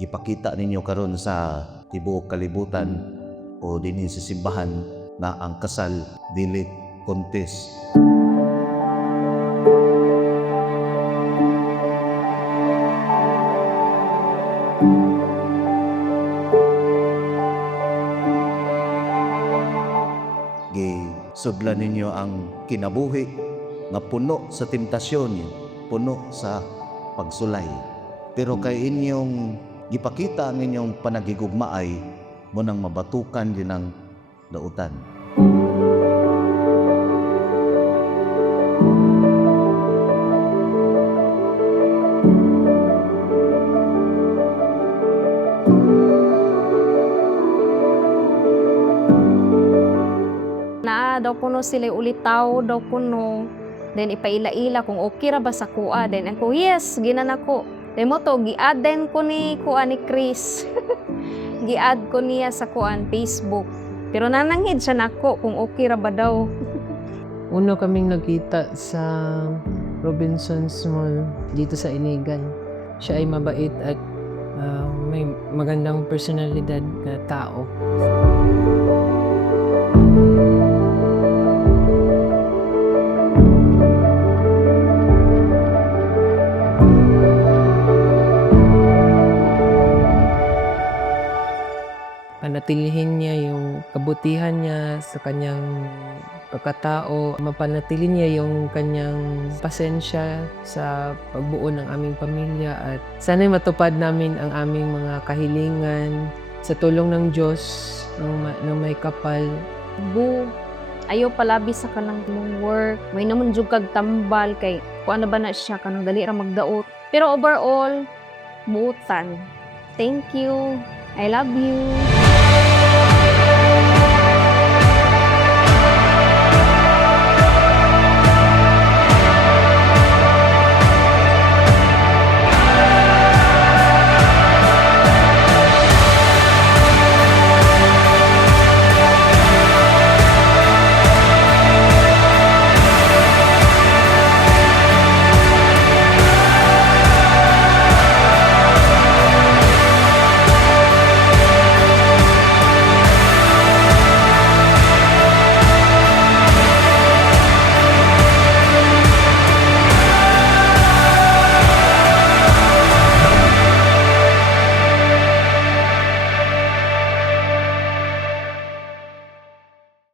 gipakita ninyo karon sa tibuok kalibutan o dinhi sa simbahan na ang kasal dili contest. Gisudlan ninyo ang kinabuhi nga puno sa temptasyon, puno sa pagsulay. Pero kay inyong gipakita ang inyong panagigugmaay mo nang mabatukan din ang dautan. Naa daw kuno sila ulitaw daw kuno. Then ipaila-ila kung okay ra ba sa kuha. Then ako, yes, ginan ako. Then mo to, gi-add ko ni kuha ni Chris. Gi-add ko niya sa kuhaan Facebook. Pero nananghid siya nako kung okay ra ba daw. Una kaming nakita sa Robinson's Mall dito sa Inigan. Siya ay mabait at may magandang personalidad na tao. Panatilihin niya yung kabutihan niya sa kanyang pagkatao. Mapanatili niya yung kanyang pasensya sa pagbuo ng aming pamilya at sana'y matupad namin ang aming mga kahilingan sa tulong ng Diyos ng may kapal. Bu, ayaw palabi sa kanang mong work. May naman jud kag tambal kay kuan na ba na siya kanang dali ra magdaot. Pero overall, buutan. Thank you. I love you.